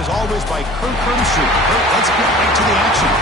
as always, by Kurt. Let's get right to the action.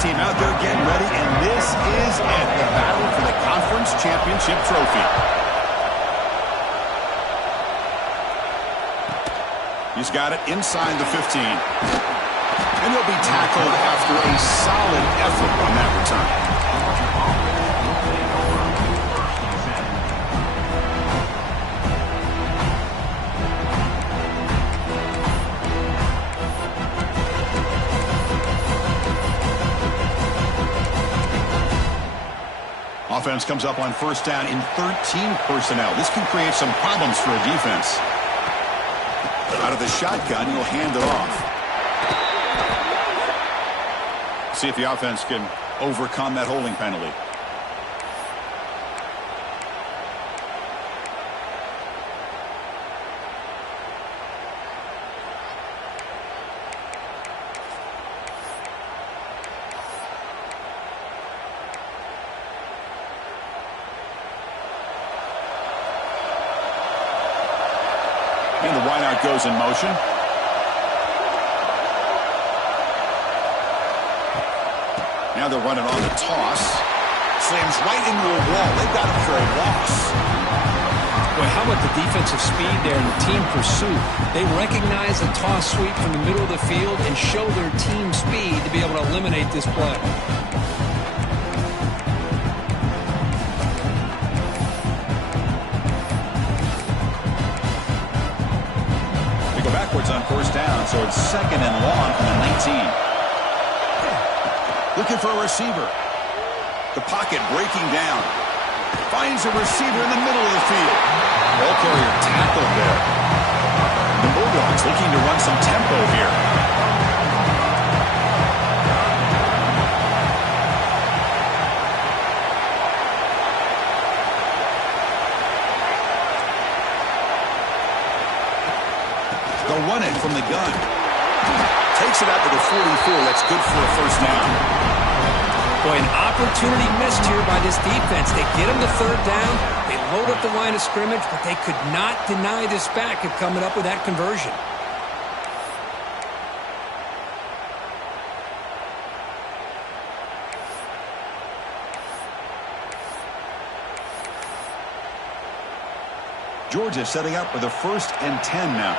Team out there getting ready, and this is it, the battle for the conference championship trophy. He's got it inside the 15. And he'll be tackled after a solid effort on that return. Offense comes up on first down in 13 personnel. This can create some problems for a defense. Out of the shotgun, he'll hand it off. See if the offense can overcome that holding penalty. And the wideout goes in motion. Now they're running on the toss. Slams right into a wall. They've got him for a loss. Boy, how about the defensive speed there in the team pursuit? They recognize a toss sweep from the middle of the field and show their team speed to be able to eliminate this play. Backwards on first down, so it's second and long from the 19. Looking for a receiver. The pocket breaking down. Finds a receiver in the middle of the field. Ball carrier tackled there. The Bulldogs looking to run some tempo here. They'll run it from the gun. Takes it out to the 44. That's good for a first down. Boy, an opportunity missed here by this defense. They get him to third down. They load up the line of scrimmage, but they could not deny this back of coming up with that conversion. Georgia setting up with a 1st and 10 now.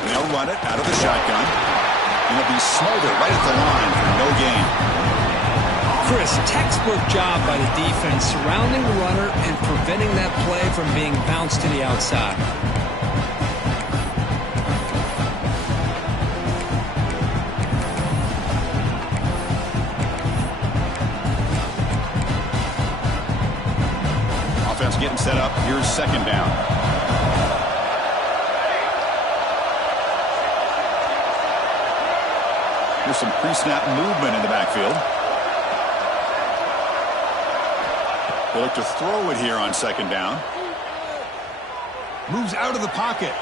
They'll run it out of the shotgun. And it'll be smothered right at the line for no gain. Chris, textbook job by the defense surrounding the runner and preventing that play from being bounced to the outside. Offense getting set up. Here's second down. Here's some pre-snap movement in the backfield. They look to throw it here on second down. Moves out of the pocket.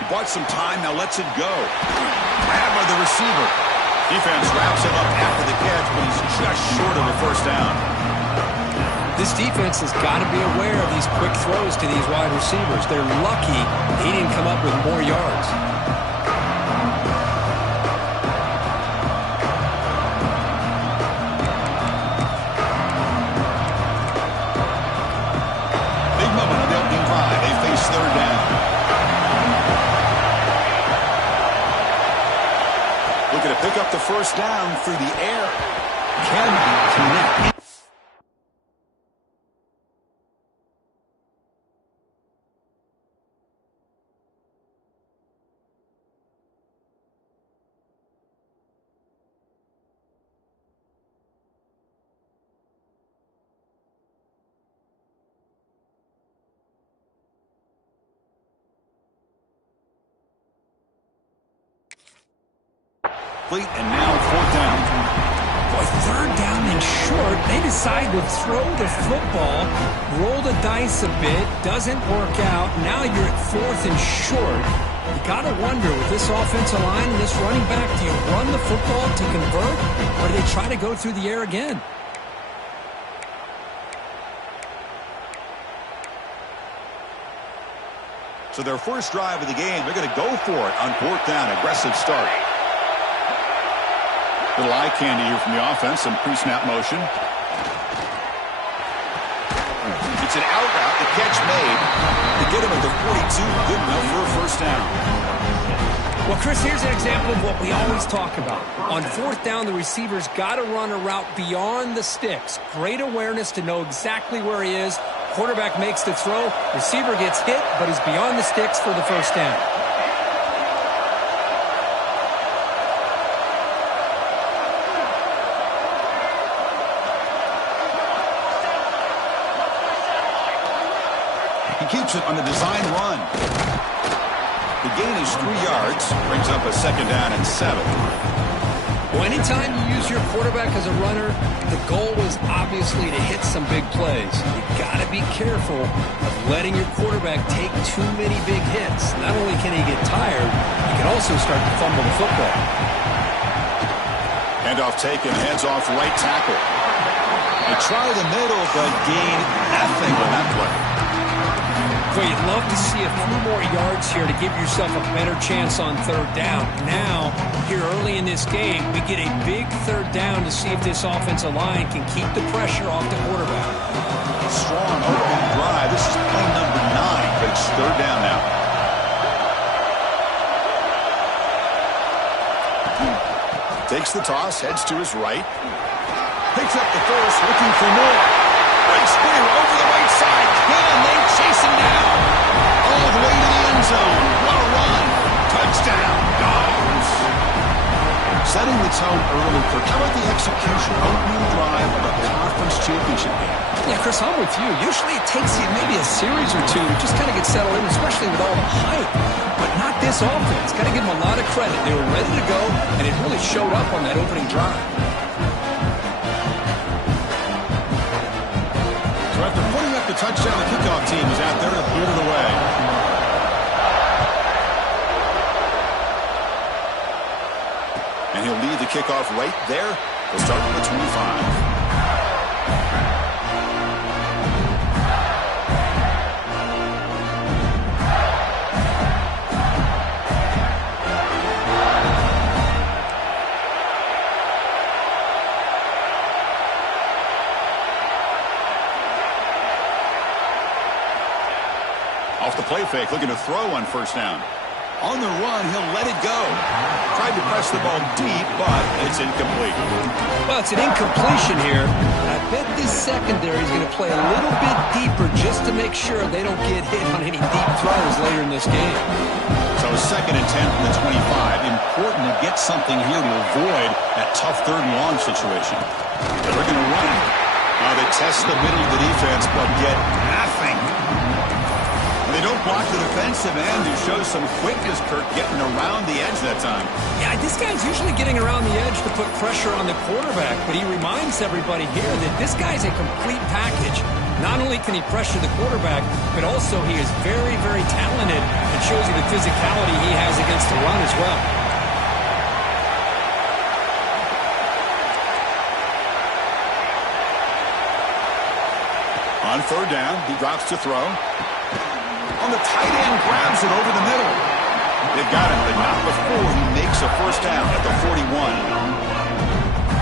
He bought some time, now lets it go. Grabbed by the receiver. Defense wraps him up after the catch, but he's just short of a first down. This defense has got to be aware of these quick throws to these wide receivers. They're lucky he didn't come up with more yards. Third down. Looking to pick up the first down through the air. Can connect. complete, and now 4th down. Boy, 3rd down and short. They decide to throw the football, roll the dice a bit, doesn't work out. Now you're at 4th and short. You got to wonder, with this offensive line and this running back, do you run the football to convert, or do they try to go through the air again? So their first drive of the game, they're going to go for it on 4th down. Aggressive start. Little eye candy here from the offense. Some pre-snap motion. It's an out route. The catch made. They get him at the 42. Good enough for a first down. Well, Chris, here's an example of what we always talk about. On 4th down, the receiver's got to run a route beyond the sticks. Great awareness to know exactly where he is. Quarterback makes the throw. Receiver gets hit, but he's beyond the sticks for the first down. He keeps it on the design run. The gain is 3 yards. Brings up a 2nd down and 7. Well, anytime you use your quarterback as a runner, the goal is obviously to hit some big plays. You got to be careful of letting your quarterback take too many big hits. Not only can he get tired, he can also start to fumble the football. Handoff taken, hands off right tackle. They try the middle, but gain nothing on that play. Well, you'd love to see a few more yards here to give yourself a better chance on 3rd down. Now, here early in this game, we get a big 3rd down to see if this offensive line can keep the pressure off the quarterback. Strong opening drive. This is play number 9, but it's 3rd down now. Takes the toss, heads to his right. Picks up the first, looking for more. Great spear over the right side. Can they chase him down? All the way to the end zone. What a run. Touchdown, Dogs. Setting the tone early for how about the execution? Opening drive of a conference championship game. Yeah, Chris, I'm with you. Usually it takes you maybe a series or two to just kind of get settled in, especially with all the hype. But not this offense. Got to give them a lot of credit. They were ready to go, and it really showed up on that opening drive. So after putting up the touchdown, the kickoff team is out there to put it away. And he'll lead the kickoff right there. He'll start with the 25. Off the play fake, looking to throw on 1st down. On the run, he'll let it go. Tried to press the ball deep, but it's incomplete. Well, it's an incompletion here. I bet this secondary is going to play a little bit deeper just to make sure they don't get hit on any deep throws later in this game. So 2nd and 10 from the 25. Important to get something here to avoid that tough 3rd and long situation. They're going to run it. They test the middle of the defense, but get nothing. They don't block the defensive end, who shows some quickness, Kirk, getting around the edge that time. Yeah, this guy's usually getting around the edge to put pressure on the quarterback, but he reminds everybody here that this guy's a complete package. Not only can he pressure the quarterback, but also he is very, very talented and shows you the physicality he has against the run as well. On 3rd down, he drops to throw. On the tight end, grabs it over the middle. They've got him, but not before he makes a first down at the 41.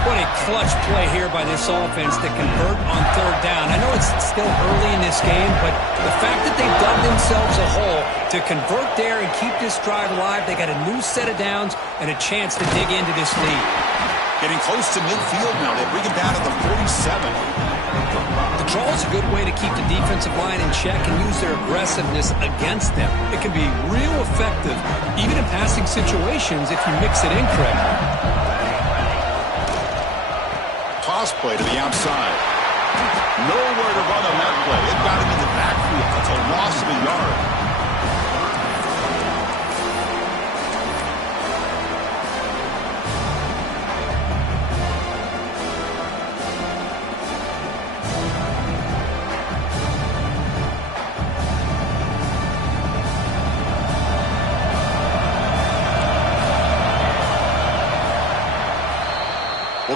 What a clutch play here by this offense to convert on 3rd down. I know it's still early in this game, but the fact that they've dug themselves a hole to convert there and keep this drive alive, they got a new set of downs and a chance to dig into this lead. Getting close to midfield now. They bring him down to the 47. The draw is a good way to keep the defensive line in check and use their aggressiveness against them. It can be real effective, even in passing situations, if you mix it in correctly. Toss play to the outside. Nowhere to run on that play. It got him in the backfield. That's a loss of a yard.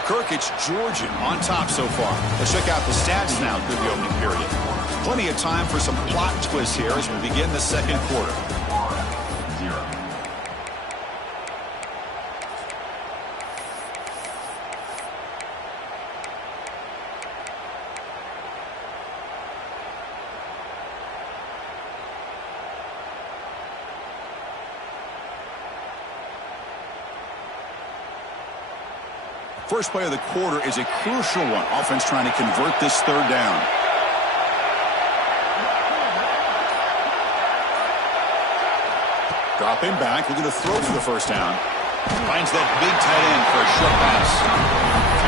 Kirk, it's Georgia on top so far. Let's check out the stats now through the opening period. Plenty of time for some plot twists here as we begin the second quarter. First play of the quarter is a crucial one. Offense trying to convert this third down. Dropping back, looking to throw for the first down. Finds that big tight end for a short pass.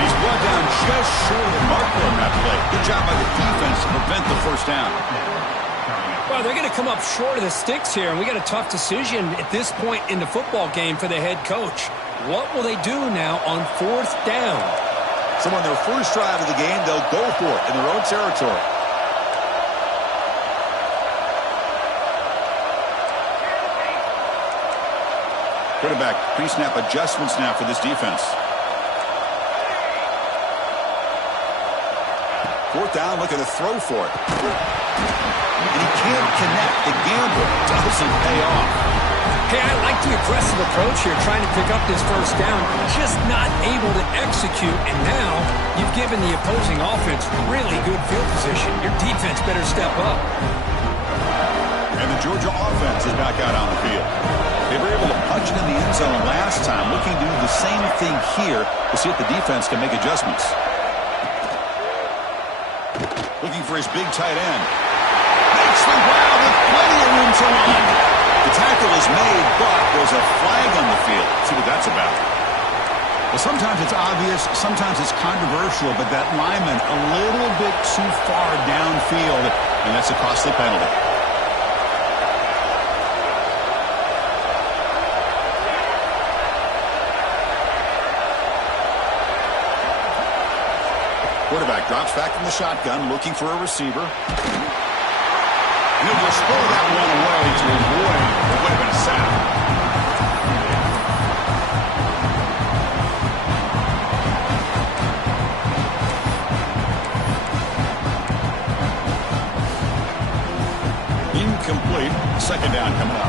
He's brought down just short of the marker on that play. Good job by the defense to prevent the first down. Well, they're going to come up short of the sticks here, and we got a tough decision at this point in the football game for the head coach. What will they do now on fourth down? So on their first drive of the game, they'll go for it in their own territory. Quarterback pre-snap adjustments now for this defense. Fourth down, looking to throw for it. And he can't connect. The gamble doesn't pay off. Hey, I like the aggressive approach here, trying to pick up this first down, just not able to execute, and now you've given the opposing offense really good field position. Your defense better step up. And the Georgia offense is back out on the field. They were able to punch it in the end zone last time, looking to do the same thing here to see if the defense can make adjustments. Looking for his big tight end. Makes the ground with plenty of room to run. The tackle is made, but there's a flag on the field. Let's see what that's about. Well, sometimes it's obvious, sometimes it's controversial, but that lineman a little bit too far downfield, and that's a costly penalty. Quarterback drops back from the shotgun, looking for a receiver. And he'll just throw that one away to avoid what would have been a sack. Incomplete. Second down coming up.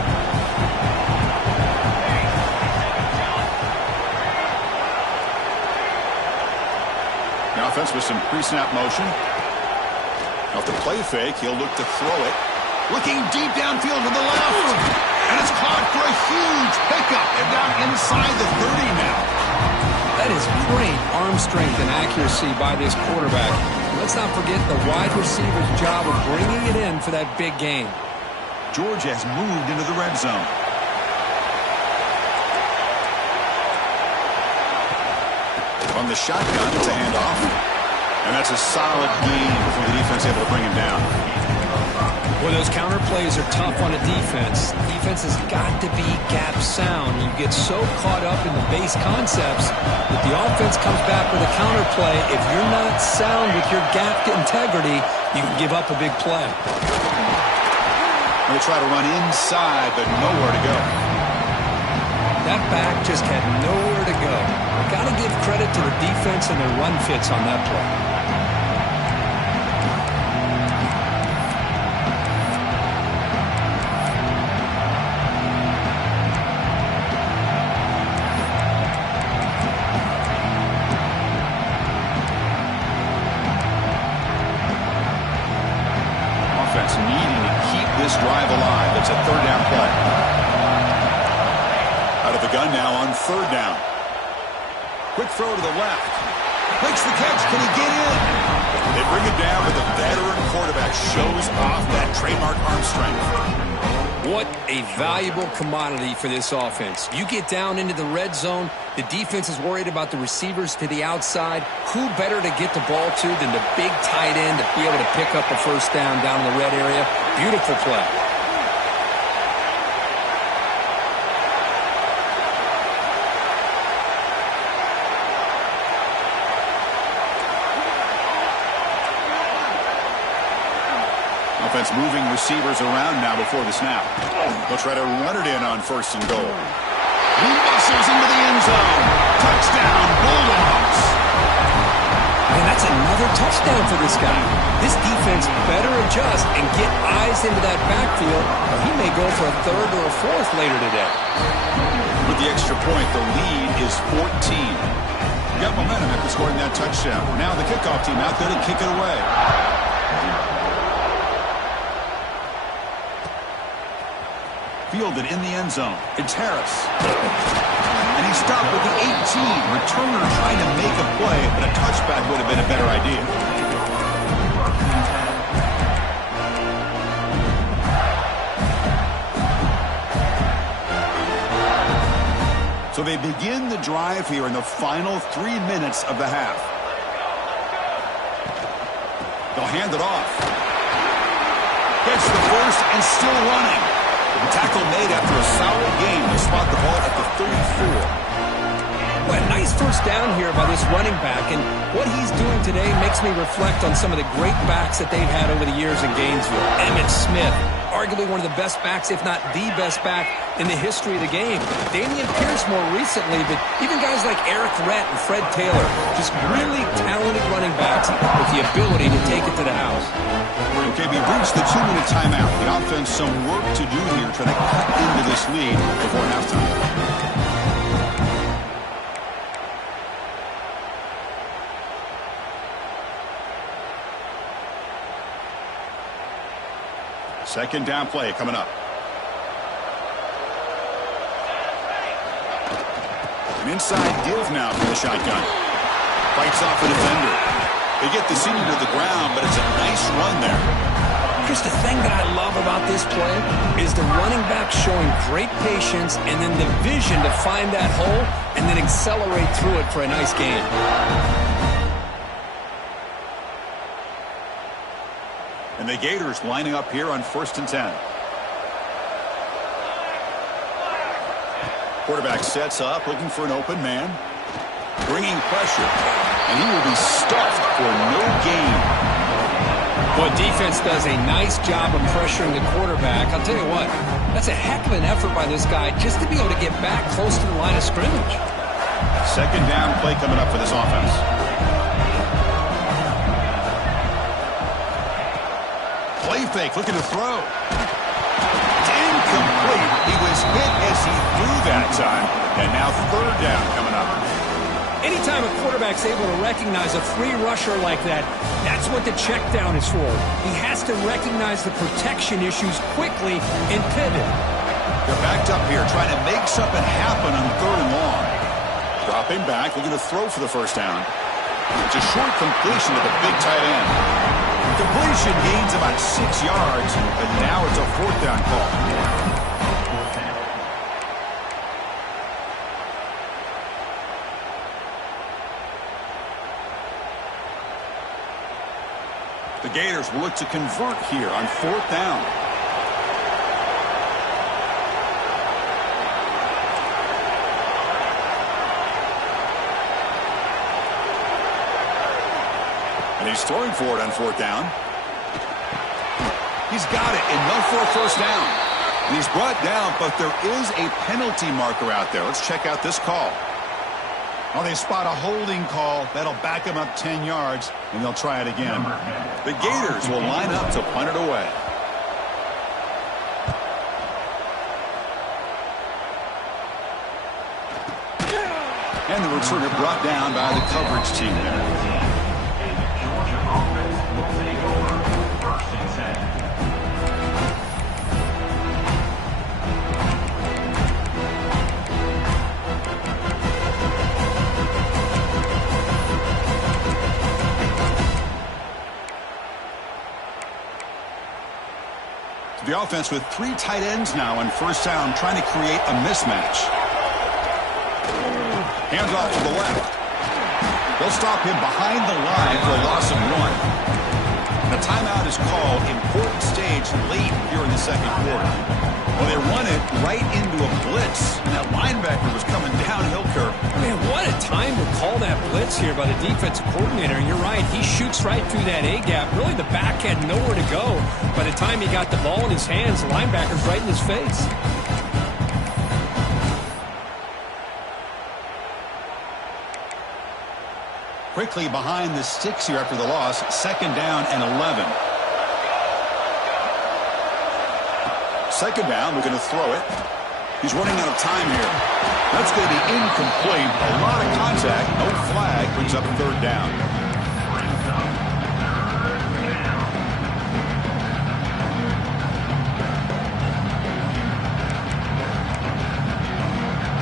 The offense with some pre-snap motion. Off the play fake, he'll look to throw it. Looking deep downfield to the left. And it's caught for a huge pickup. And down inside the 30 now. That is great arm strength and accuracy by this quarterback. Let's not forget the wide receiver's job of bringing it in for that big game. Georgia has moved into the red zone. From the shotgun, it's a handoff. And that's a solid gain before the defense able to bring him down. Well, those counter plays are tough on a defense. Defense has got to be gap sound. You get so caught up in the base concepts that the offense comes back with a counter play. If you're not sound with your gap integrity, you can give up a big play. They try to run inside, but nowhere to go. That back just had nowhere to go. Got to give credit to the defense and their run fits on that play. Offense needing to keep this drive alive. It's a third down play. Out of the gun now on third down. Quick throw to the left. Makes the catch. Can he get in? They bring it down, but the veteran quarterback shows off that trademark arm strength. What a valuable commodity for this offense. You get down into the red zone, the defense is worried about the receivers to the outside. Who better to get the ball to than the big tight end to be able to pick up a first down in the red area? Beautiful play. Offense moving receivers around now before the snap. They'll try to run it in on first and goal. He muscles into the end zone. Touchdown, Bulldogs. And that's another touchdown for this guy. This defense better adjust and get eyes into that backfield, or he may go for a third or a fourth later today. With the extra point, the lead is 14. Got momentum after scoring that touchdown. Now the kickoff team out there to kick it away. Fielded in the end zone. It's Harris. And he stopped with the 18. Returner trying to make a play, but a touchback would have been a better idea. So they begin the drive here in the final 3 minutes of the half. They'll hand it off. Gets the first and still running. Tackle made after a solid game. They spot the ball at the 34. Well, a nice first down here by this running back, and what he's doing today makes me reflect on some of the great backs that they've had over the years in Gainesville. Emmitt Smith, arguably one of the best backs, if not the best back in the history of the game. Damian Pierce more recently, but even guys like Eric Rhett and Fred Taylor, just really talented running backs with the ability to take it to the house. Okay, we've reached the 2-minute timeout. The offense some work to do here, trying to cut into this lead before halftime. Second down play coming up. An inside give now from the shotgun. Fights off a defender. They get the senior to the ground, but it's a nice run there. Just the thing that I love about this play is the running back showing great patience and then the vision to find that hole and then accelerate through it for a nice gain. And the Gators lining up here on 1st and 10. Quarterback sets up, looking for an open man. Bringing pressure. And he will be stuffed for no gain. Boy, defense does a nice job of pressuring the quarterback. I'll tell you what, that's a heck of an effort by this guy just to be able to get back close to the line of scrimmage. Second down play coming up for this offense. Play fake, looking to throw. Incomplete. He was hit as he threw that time. And now third down coming up. Anytime a quarterback's able to recognize a free rusher like that, that's what the check down is for. He has to recognize the protection issues quickly and pivot. They're backed up here, trying to make something happen on 3rd and long. Dropping back, looking to throw for the first down. It's a short completion to the big tight end. Completion gains about 6 yards, and now it's a 4th down call. The Gators will look to convert here on 4th down. And he's throwing for it on 4th down. He's got it, enough for a first down. And he's brought down, but there is a penalty marker out there. Let's check out this call. Well, they spot a holding call. That'll back him up 10 yards, and they'll try it again. The Gators will line up to punt it away. And the returner brought down by the coverage team there. The offense with 3 tight ends now on 1st down, trying to create a mismatch. Hands off to the left. They'll stop him behind the line for a loss of 1. The timeout is called. Important stage late here in the second quarter. Well, they run it right into a blitz, and that linebacker was coming downhill curve. Man, what a time to call that blitz here by the defensive coordinator. And you're right, he shoots right through that A-gap. Really, the back had nowhere to go. By the time he got the ball in his hands, the linebacker's right in his face. Quickly behind the sticks here after the loss. 2nd down and 11. 2nd down, we're going to throw it. He's running out of time here. That's going to be incomplete. A lot of contact. No flag. Brings up 3rd down.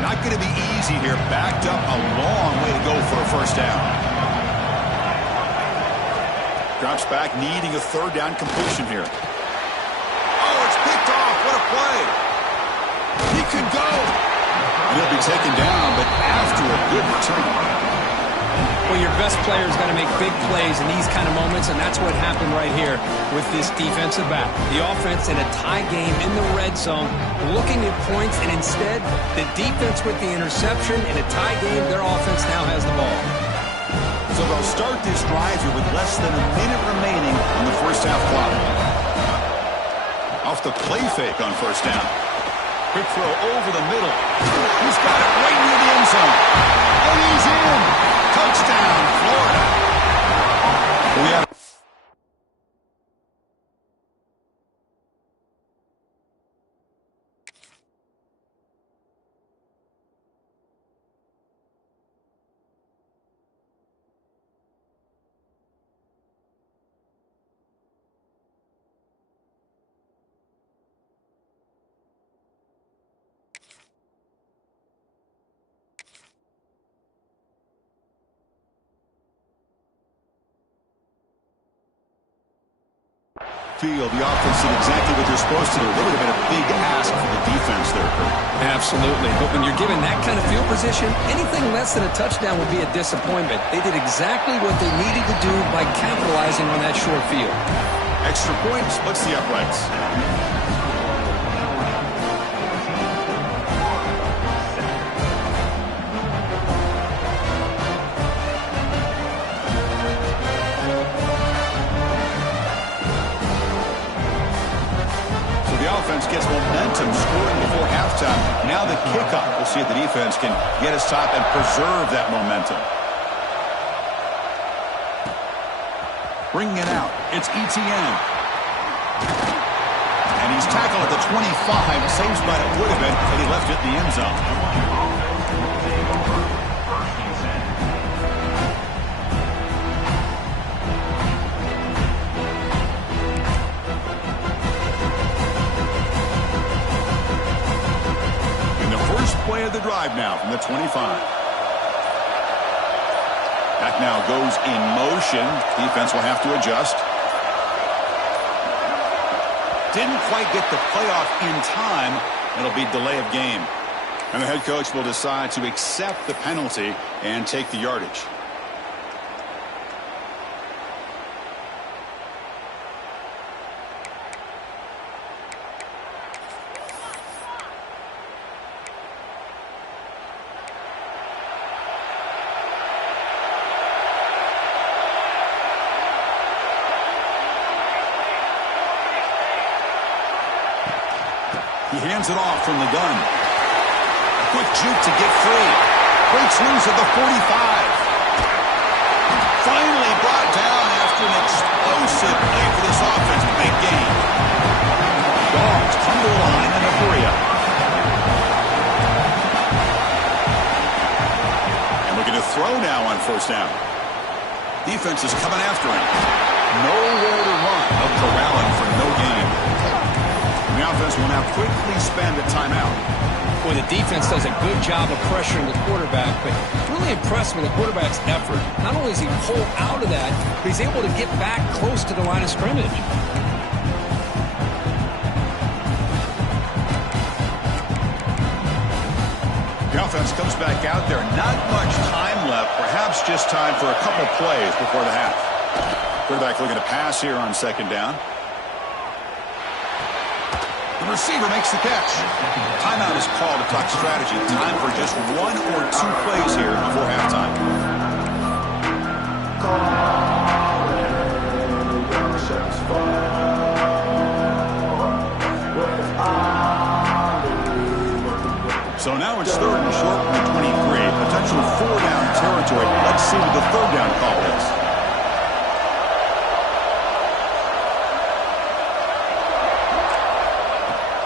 Not going to be easy here. Backed up a long way to go for a 1st down. Drops back, needing a 3rd down completion here. Oh, it's picked off. What a play. He could go. And he'll be taken down, but after a good return. Well, your best player's got to make big plays in these kind of moments, and that's what happened right here with this defensive back. The offense in a tie game in the red zone, looking at points, and instead, the defense with the interception. In a tie game, their offense now has the ball. So they'll start this drive here with less than a minute remaining on the 1st half clock. Off the play fake on 1st down. Quick throw over the middle. He's got it right near the end zone. And he's in. Touchdown, Florida. We have field. The offense did exactly what they're supposed to do. That would have been a big ask for the defense there, Kurt. Absolutely. But when you're given that kind of field position, anything less than a touchdown would be a disappointment. They did exactly what they needed to do by capitalizing on that short field. Extra point splits the uprights. Gets momentum scoring before halftime. Now the kickoff. We'll see if the defense can get a stop and preserve that momentum. Bringing it out. It's ETN. And he's tackled at the 25. Same spot it would have been if he left it in the end zone. Play of the drive now from the 25. Back now goes in motion. Defense will have to adjust. Didn't quite get the playoff in time. It'll be delay of game. And the head coach will decide to accept the penalty and take the yardage. He hands it off from the gun. Quick juke to get free. Breaks loose at the 45. Finally brought down after an explosive play for this offense. Big game. Dogs come to the line and a hurry up. And we're going to throw now on 1st down. Defense is coming after him. Nowhere to run. A corralling for no gain. The offense will now quickly spend a timeout. Boy, the defense does a good job of pressuring the quarterback, but really impressed with the quarterback's effort. Not only does he pull out of that, but he's able to get back close to the line of scrimmage. The offense comes back out there. Not much time left. Perhaps just time for a couple plays before the half. Quarterback looking to pass here on 2nd down. The receiver makes the catch. Timeout is called to talk strategy. Time for just 1 or 2 plays here before halftime. So now it's 3rd and short from the 23. Potential potential 4-down territory. Let's see what the 3rd down call is.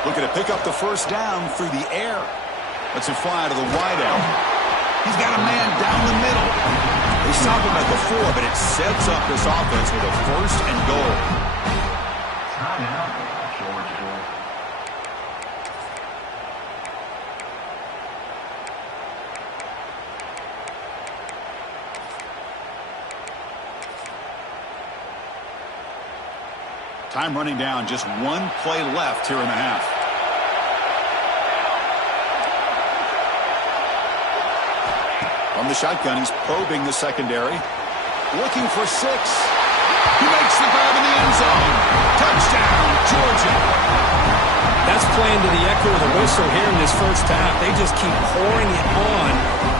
Looking to pick up the 1st down through the air. Let's it fly to the wideout. He's got a man down the middle. They stop him at the 4, but it sets up this offense with a 1st and goal. Time running down, just 1 play left here in the half. From the shotgun, he's probing the secondary. Looking for 6. He makes the grab in the end zone. Touchdown, Georgia. That's playing to the echo of the whistle here in this 1st half. They just keep pouring it on.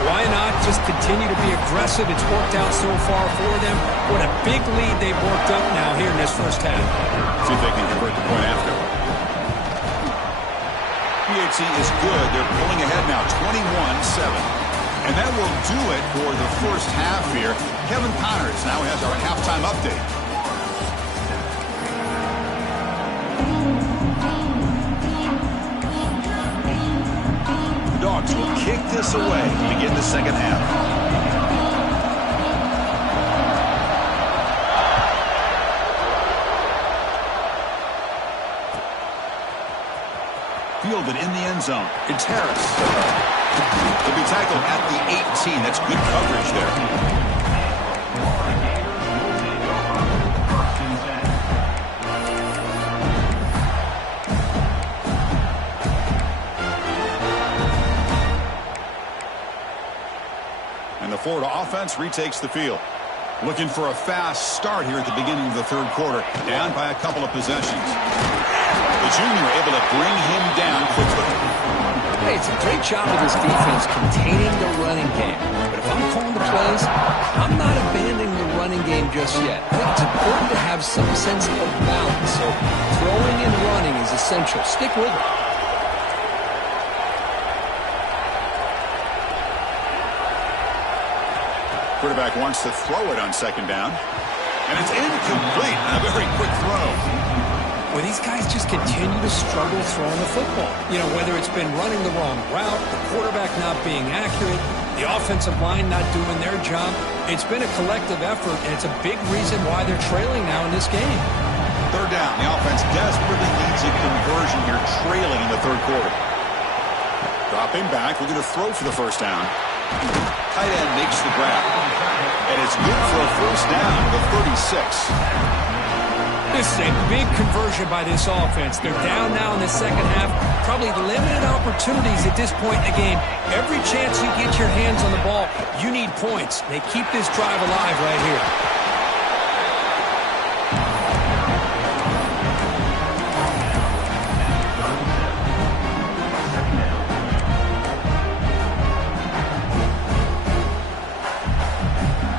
Why not just continue to be aggressive? It's worked out so far for them. What a big lead they've worked up now here in this 1st half. See if they can convert the point after. PAT is good. They're pulling ahead now, 21-7. And that will do it for the 1st half here. Kevin Connors now has our halftime update. The Dogs will kick this away to begin the 2nd half. Fielded in the end zone. It's Harris. He'll be tackled at the 18. That's good coverage there. And the Florida offense retakes the field. Looking for a fast start here at the beginning of the 3rd quarter. Down by a couple of possessions. The junior able to bring him down quickly. Hey, it's a great job of this defense containing the running game. But if I'm calling the plays, I'm not abandoning the running game just yet. I think it's important to have some sense of balance. So throwing and running is essential. Stick with it. Quarterback wants to throw it on 2nd down. And it's incomplete. A very quick throw. Well, these guys just continue to struggle throwing the football. You know, whether it's been running the wrong route, the quarterback not being accurate, the offensive line not doing their job. It's been a collective effort, and it's a big reason why they're trailing now in this game. 3rd down. The offense desperately needs a conversion here, trailing in the 3rd quarter. Dropping back, looking to throw for the 1st down. Tight end makes the grab. And it's good for a 1st down, the 36. This is a big conversion by this offense. They're down now in the 2nd half. Probably limited opportunities at this point in the game. Every chance you get your hands on the ball, you need points. They keep this drive alive right here.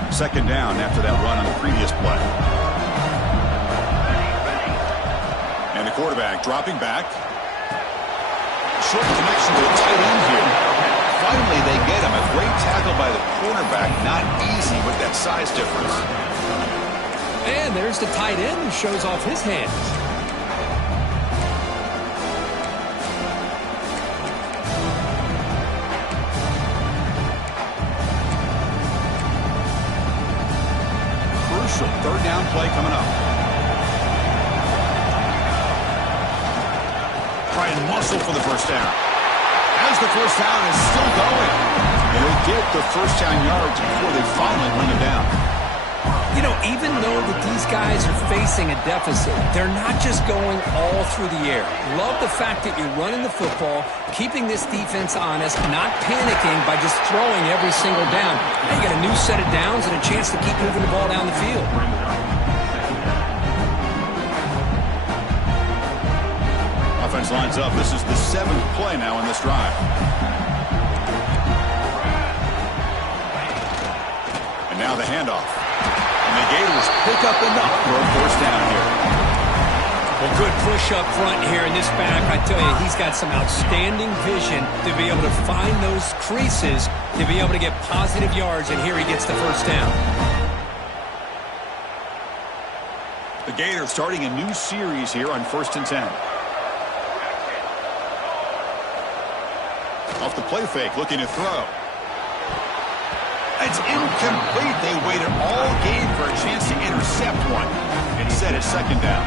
Second down after that run on the previous play. And the quarterback dropping back. Short connection to the tight end here. Finally, they get him. A great tackle by the cornerback. Not easy with that size difference. And there's the tight end who shows off his hands. Crucial 3rd down play coming up. Try and muscle for the 1st down. As the 1st down is still going. And they get the 1st down yards before they finally bring him down. You know, even though that these guys are facing a deficit, they're not just going all through the air. Love the fact that you're running the football, keeping this defense honest, not panicking by just throwing every single down. Now you got a new set of downs and a chance to keep moving the ball down the field. Offense lines up. This is the 7th play now in this drive. And now the handoff. And the Gators pick up enough for a 1st down here. Well, good push up front here in this back. I tell you, he's got some outstanding vision to be able to find those creases, to be able to get positive yards, and here he gets the first down. The Gators starting a new series here on 1st and 10. Off the play fake, looking to throw. It's incomplete. They waited all game for a chance to intercept one. Instead, it's 2nd down.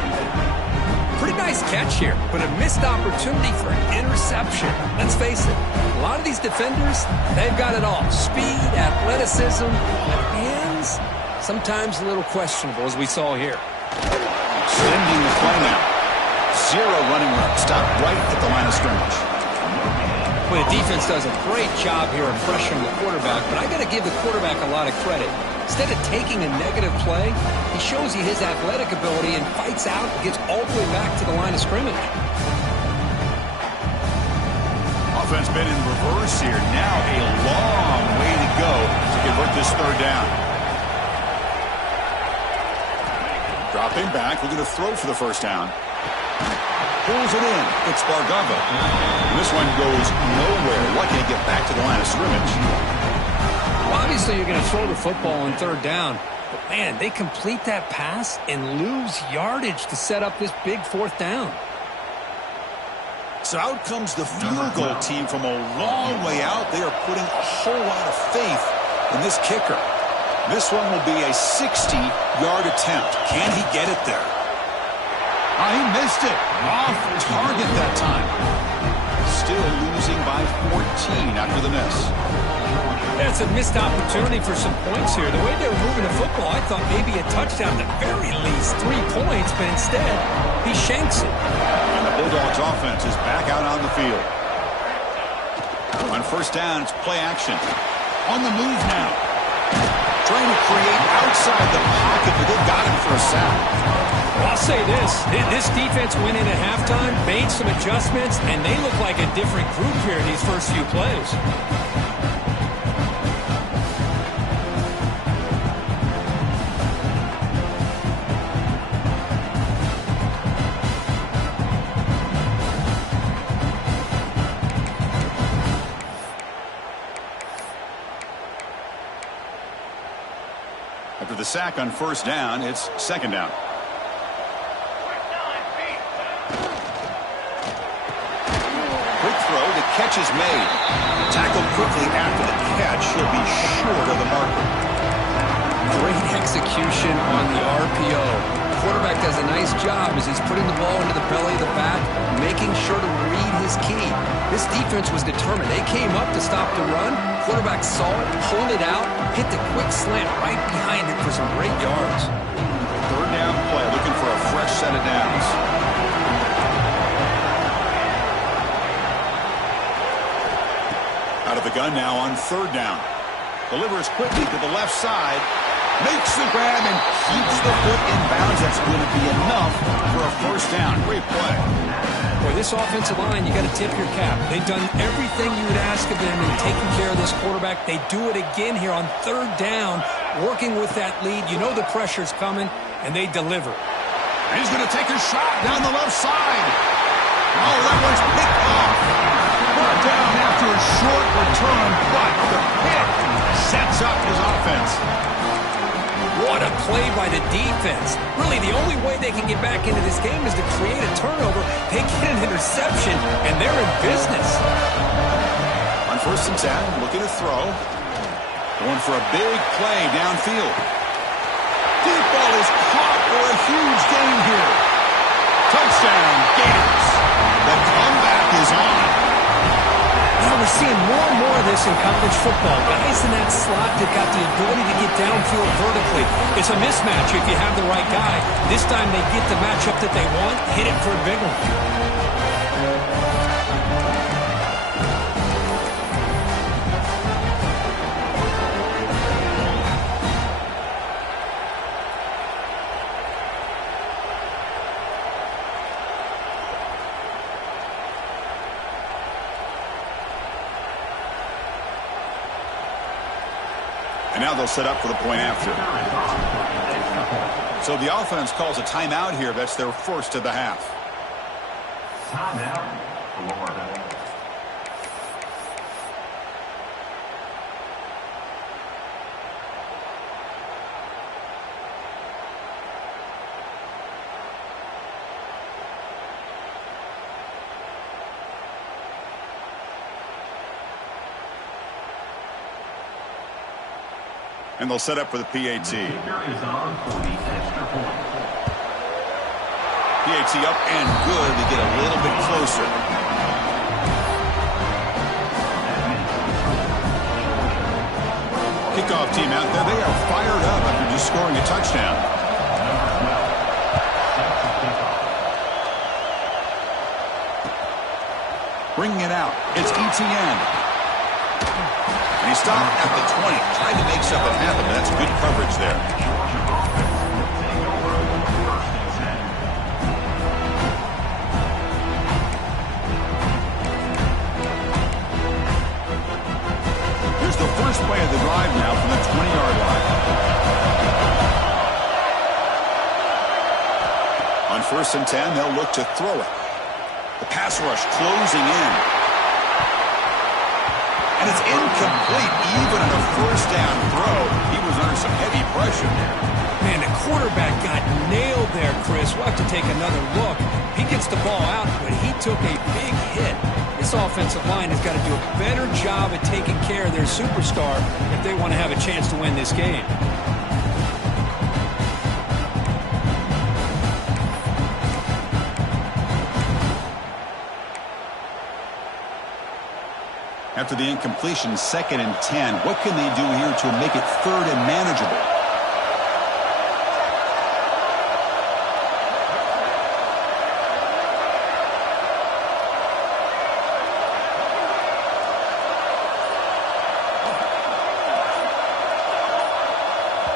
Pretty nice catch here, but a missed opportunity for an interception. Let's face it, a lot of these defenders, they've got it all. Speed, athleticism, but hands, sometimes a little questionable, as we saw here. Sending the play now. 0 running room. Stop right at the line of scrimmage. Well, the defense does a great job here of pressuring the quarterback, but I got to give the quarterback a lot of credit. Instead of taking a negative play, he shows you his athletic ability and fights out and gets all the way back to the line of scrimmage. Offense been in reverse here. Now a long way to go to convert this 3rd down. Dropping back, looking to throw for the 1st down. Pulls it in. It's Bargava. This one goes nowhere. Lucky to get back to the line of scrimmage. Well, obviously, you're going to throw the football on 3rd down. But, man, they complete that pass and lose yardage to set up this big 4th down. So out comes the field goal team from a long way out. They are putting a whole lot of faith in this kicker. This one will be a 60-yard attempt. Can he get it there? Oh, he missed it. Off target that time. Still losing by 14 after the miss. That's a missed opportunity for some points here. The way they were moving the football, I thought maybe a touchdown, at the very least 3 points, but instead, he shanks it. And the Bulldogs offense is back out on the field. On 1st down, it's play action. On the move now. Trying to create outside the pocket, but they've got him for a sack. Well, I'll say this defense went in at halftime, made some adjustments, and they look like a different group here these first few plays. After the sack on 1st down, it's 2nd down. Catch is made. Tackled quickly after the catch. He'll be short of the marker. Great execution on the RPO. The quarterback does a nice job as he's putting the ball into the belly of the back, making sure to read his key. This defense was determined. They came up to stop the run. Quarterback saw it, pulled it out, hit the quick slant right behind it for some great yards. 3rd down play, looking for a fresh set of downs. Out of the gun now on 3rd down. Delivers quickly to the left side. Makes the grab and keeps the foot in bounds. That's going to be enough for a 1st down. Great play. Boy, this offensive line, you got to tip your cap. They've done everything you would ask of them in taking care of this quarterback. They do it again here on 3rd down, working with that lead. You know the pressure's coming, and they deliver. He's going to take a shot down the left side. Oh, that one's picked off. Brought down after a short return, but the pick sets up his offense. What a play by the defense. Really, the only way they can get back into this game is to create a turnover. They get an interception, and they're in business. On 1st and 10, looking to throw. Going for a big play downfield. Deep ball is caught for a huge gain here. Touchdown, Gators. The comeback is on. Now we're seeing more and more of this in college football. Guys in that slot that got the ability to get downfield vertically. It's a mismatch if you have the right guy. This time they get the matchup that they want, hit it for a big one. And now they'll set up for the point after. So the offense calls a timeout here. That's their first of the half. Timeout, Florida. And they'll set up for the PAT. Kicker is on for the extra point. PAT up and good. They get a little bit closer. Kickoff team out there. They are fired up after just scoring a touchdown. Bringing it out. It's ETN. And he stopped at the 20, trying to make something happen, but that's good coverage there. Here's the first play of the drive now from the 20-yard line. On 1st and 10, they'll look to throw it. The pass rush closing in. And it's incomplete, even on a first down throw. He was under some heavy pressure there. Man, the quarterback got nailed there, Chris. We'll have to take another look. He gets the ball out, but he took a big hit. This offensive line has got to do a better job at taking care of their superstar if they want to have a chance to win this game. After the incompletion, 2nd and 10. What can they do here to make it 3rd and manageable?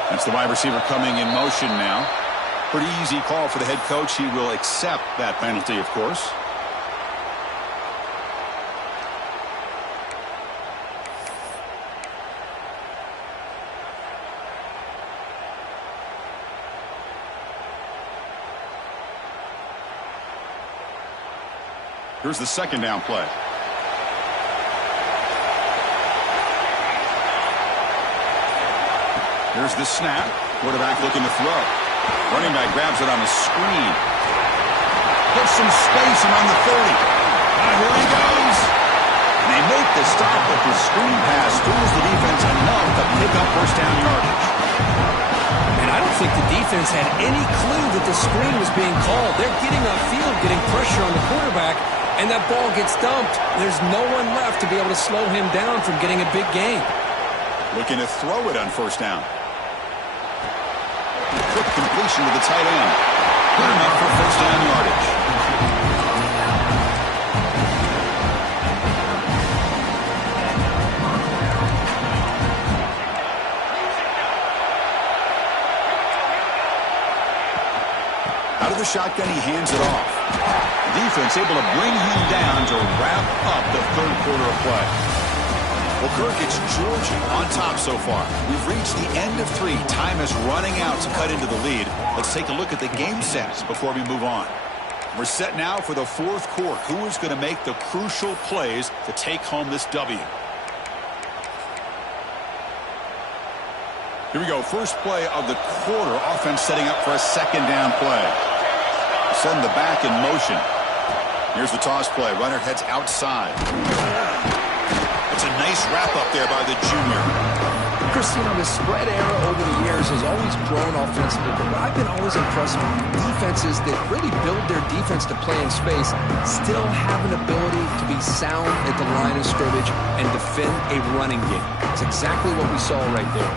That's the wide receiver coming in motion now. Pretty easy call for the head coach. He will accept that penalty, of course. Here's the 2nd down play. Here's the snap. Quarterback looking to throw. Running back grabs it on the screen. Gets some space around the 30. Here he goes. And they make the stop, but the screen pass fools the defense enough to pick up 1st down yardage. And I don't think the defense had any clue that the screen was being called. They're getting upfield, getting pressure on the quarterback. And that ball gets dumped. There's no one left to be able to slow him down from getting a big gain. Looking to throw it on 1st down. Quick completion to the tight end. Good enough for 1st down yardage. Out of the shotgun, he hands it off. Defense able to bring him down to wrap up the 3rd quarter of play. Well, Kirk, it's Georgia on top so far. We've reached the end of 3. Time is running out to cut into the lead. Let's take a look at the game sets before we move on. We're set now for the 4th quarter. Who is going to make the crucial plays to take home this W? Here we go. First play of the quarter. Offense setting up for a 2nd down play. Send the back in motion. Here's the toss play. Runner heads outside. It's a nice wrap-up there by the junior. Chris, the spread era over the years has always grown offensively, but I've been always impressed with defenses that really build their defense to play in space, still have an ability to be sound at the line of scrimmage and defend a running game. It's exactly what we saw right there.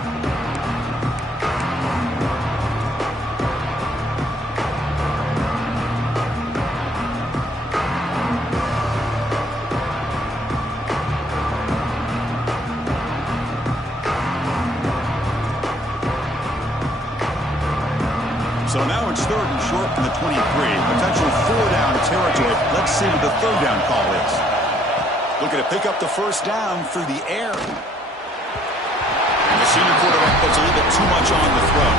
So now it's 3rd and short from the 23. Potential 4-down territory. Let's see what the 3rd down call is. Looking to pick up the 1st down through the air. And the senior quarterback puts a little bit too much on the throw.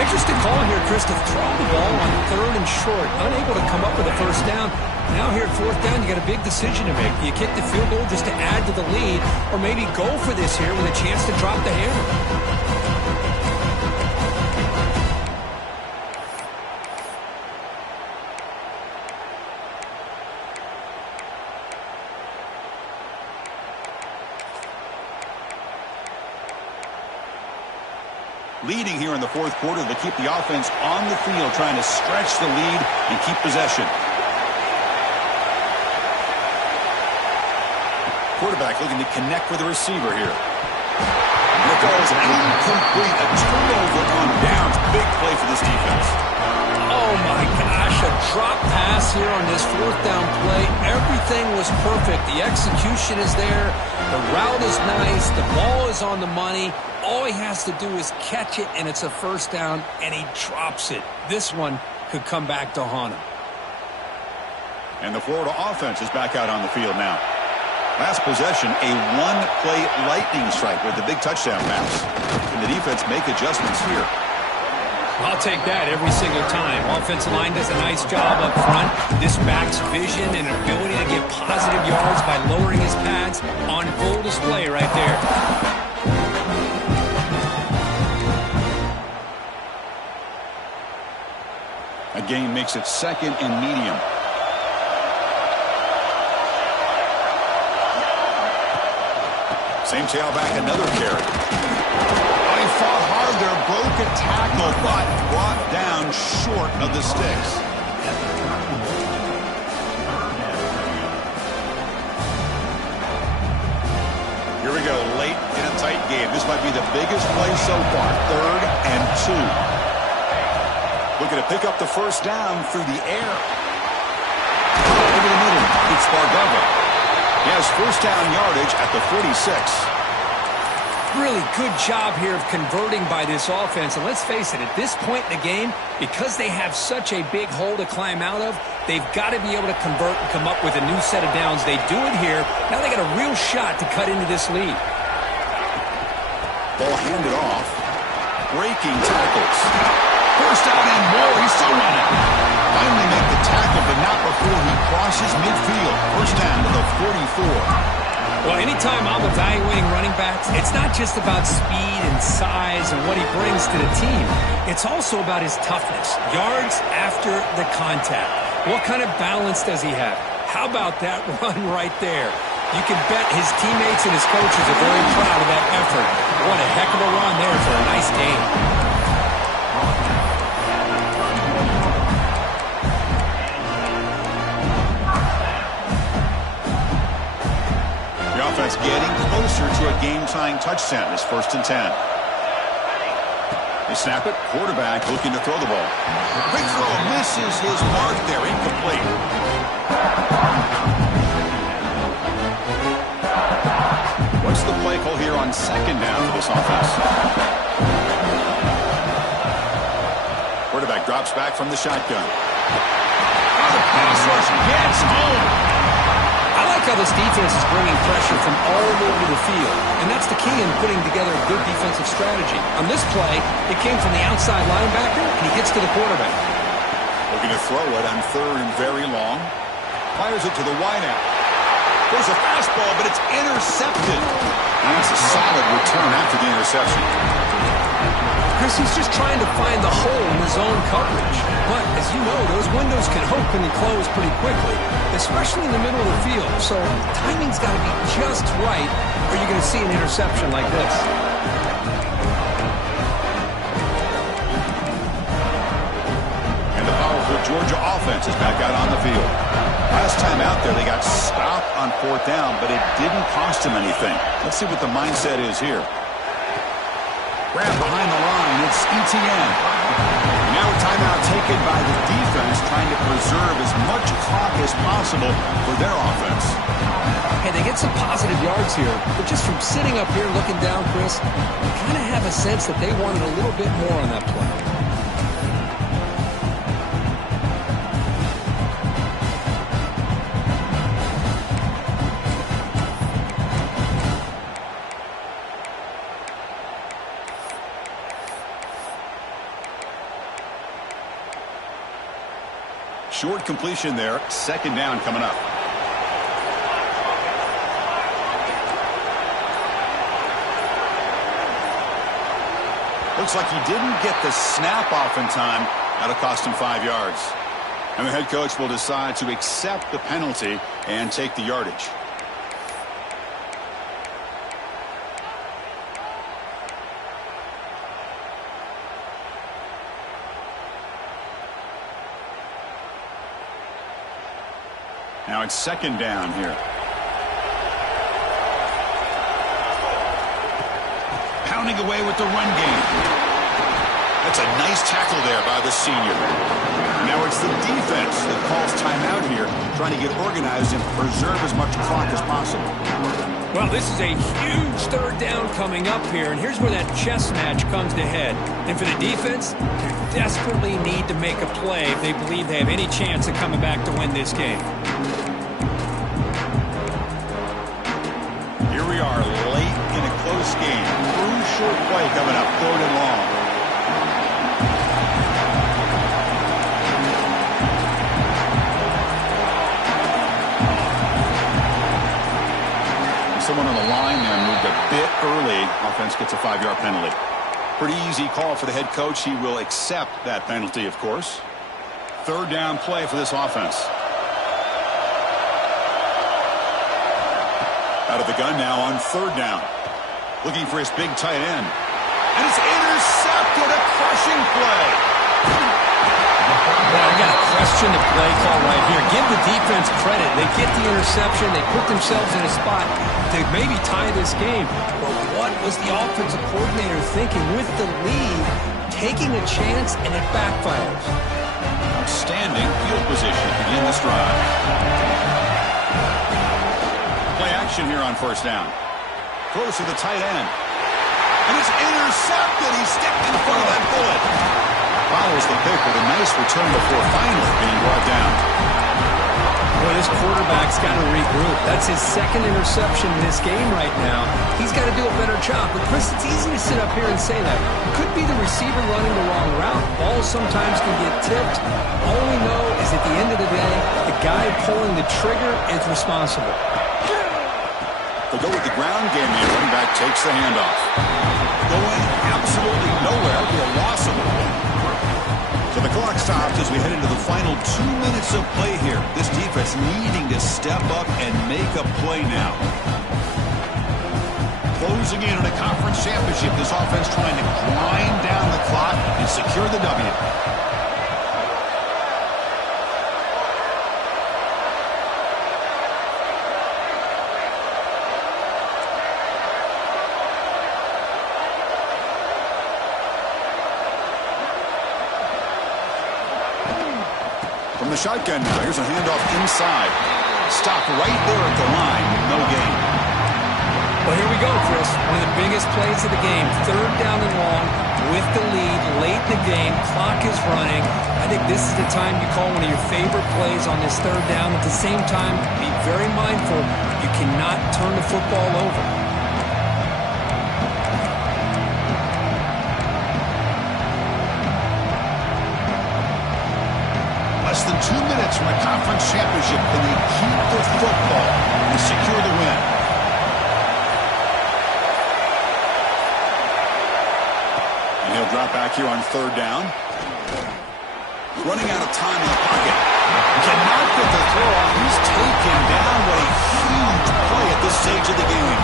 Interesting call here, Chris, to throw the ball on 3rd and short. Unable to come up with a first down. Now here at 4th down, you got a big decision to make. Do you kick the field goal just to add to the lead, or maybe go for this here with a chance to drop the hammer? Leading here in the 4th quarter to keep the offense on the field, trying to stretch the lead and keep possession. Quarterback looking to connect with the receiver here. And it goes incomplete. A turnover on downs. Big play for this defense. Oh my gosh, a drop pass here on this 4th down play. Everything was perfect. The execution is there. The route is nice. The ball is on the money. All he has to do is catch it, and it's a first down, and he drops it. This one could come back to haunt him. And the Florida offense is back out on the field now. Last possession, a one-play lightning strike with the big touchdown pass. And the defense make adjustments here. I'll take that every single time. Offensive line does a nice job up front. This back's vision and ability to get positive yards by lowering his pads on full display right there. A gain makes it 2nd and medium. Same tailback, another carry. Oh, he fought hard there, broke a tackle, but brought down short of the sticks. Here we go, late in a tight game. This might be the biggest play so far, 3rd and 2. Looking to pick up the first down through the air. Over the middle, it's Bargava. He has first down yardage at the 46. Really good job here of converting by this offense. And let's face it, at this point in the game, because they have such a big hole to climb out of, they've got to be able to convert and come up with a new set of downs. They do it here. Now they got a real shot to cut into this lead. Ball handed off. Breaking tackles. First down and more. He's still running. Finally make the tackle, but not before he crosses midfield. First down to the 44. Well, anytime I'm evaluating running backs, it's not just about speed and size and what he brings to the team. It's also about his toughness. Yards after the contact. What kind of balance does he have? How about that run right there? You can bet his teammates and his coaches are very proud of that effort. What a heck of a run there for a nice gain. Offense getting closer to a game-tying touchdown. It's 1st and 10. They snap it. Quarterback looking to throw the ball. Big throw. Misses his mark there. Incomplete. What's the play call here on 2nd down for this offense? Quarterback drops back from the shotgun. Oh, the pass rush gets home. I like how this defense is bringing pressure from all over the field, and that's the key in putting together a good defensive strategy. On this play, it came from the outside linebacker, and he gets to the quarterback. Looking to throw it on 3rd and very long. Fires it to the wideout. There's a fastball, but it's intercepted. And that's a solid return after the interception. Chris, he's just trying to find the hole in his own coverage. But, as you know, those windows can open and close pretty quickly, especially in the middle of the field. So, timing's got to be just right, or you're going to see an interception like this. And the powerful Georgia offense is back out on the field. Last time out there, they got stopped on 4th down, but it didn't cost them anything. Let's see what the mindset is here. Grab behind the line, it's ETN. Now a timeout taken by the defense, trying to preserve as much clock as possible for their offense. Hey, they get some positive yards here, but just from sitting up here looking down, Chris, you kind of have a sense that they wanted a little bit more on that play. Short completion there. Second down coming up. Looks like he didn't get the snap off in time. That'll cost him 5 yards. And the head coach will decide to accept the penalty and take the yardage. Now it's second down here. Pounding away with the run game. That's a nice tackle there by the senior. Now it's the defense that calls timeout here, trying to get organized and preserve as much clock as possible. Well, this is a huge third down coming up here, and here's where that chess match comes to head. And for the defense, they desperately need to make a play if they believe they have any chance of coming back to win this game. Here we are, late in a close game. Short play coming up, 3rd and long. Someone on the line there moved a bit early. Offense gets a 5-yard penalty. Pretty easy call for the head coach. He will accept that penalty, of course. 3rd down play for this offense. Out of the gun now on 3rd down. Looking for his big tight end. And it's intercepted. A crushing play. Well, I got a question to play call right here. Give the defense credit. They get the interception. They put themselves in a spot to maybe tie this game. But what was the offensive coordinator thinking with the lead? Taking a chance, and it backfires. Outstanding field position to begin this drive. Play action here on 1st down. Close to the tight end. And it's intercepted. He stepped in front of that bullet. Follows the pick with a nice return before finally being brought down. Boy, this quarterback's got to regroup. That's his 2nd interception in this game right now. He's got to do a better job. But, Chris, it's easy to sit up here and say that. It could be the receiver running the wrong route. Balls sometimes can get tipped. All we know is at the end of the day, the guy pulling the trigger is responsible. They go with the ground game here. Running back takes the handoff. Going absolutely nowhere. It'll be a loss of a ball. So the clock stops as we head into the final 2 minutes of play here. This defense needing to step up and make a play now. Closing in on a conference championship. This offense trying to grind down the clock and secure the W. The shotgun now. Here's a handoff inside. Stopped right there at the line. No gain. Well, here we go, Chris. One of the biggest plays of the game. 3rd down and long with the lead late in the game. Clock is running. I think this is the time you call one of your favorite plays on this 3rd down. At the same time, be very mindful. You cannot turn the football over. Less than 2 minutes from a conference championship. Can they keep the football and secure the win? And he'll drop back here on 3rd down. Running out of time in the pocket. Cannot get the throw off. He's taken down. What a huge play at this stage of the game.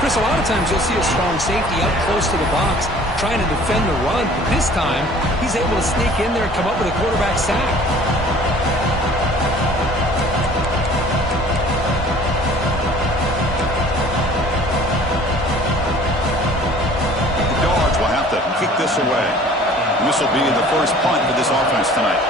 Chris, a lot of times you'll see a strong safety up close to the box trying to defend the run. But this time, he's able to sneak in there and come up with a quarterback sack. The Dogs will have to kick this away. And this will be the first punt for this offense tonight.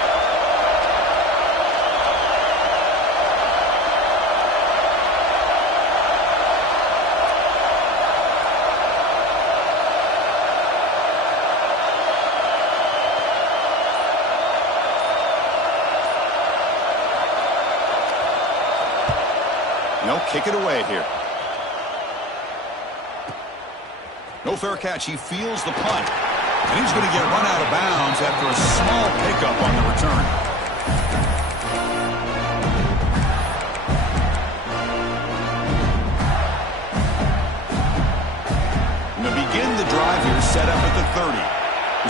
They'll kick it away here. No fair catch. He feels the punt. And he's going to get run out of bounds after a small pickup on the return.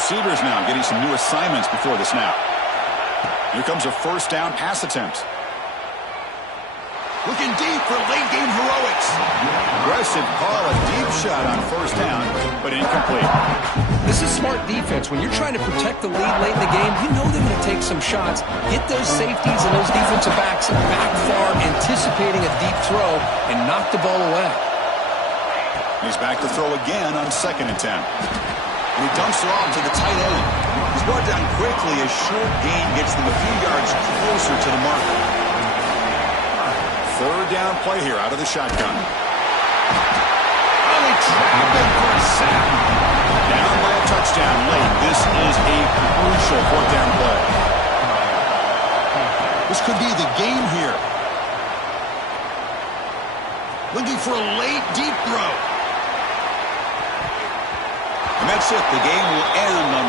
receivers now getting some new assignments before the snap. Here comes a first down pass attempt. Looking deep for late game heroics. Aggressive call, a deep shot on first down, but incomplete. This is smart defense. When you're trying to protect the lead late in the game, you know they're going to take some shots, get those safeties and those defensive backs back far, anticipating a deep throw, and knock the ball away. He's back to throw again on 2nd and 10. And he dumps it off to the tight end. He's brought down quickly as short gain gets them a few yards closer to the marker. 3rd down play here out of the shotgun. Oh, they trap him for a sack. Down by a touchdown late. This is a crucial 4th down play. This could be the game here. Looking for a late deep throw. And that's it. The game will end on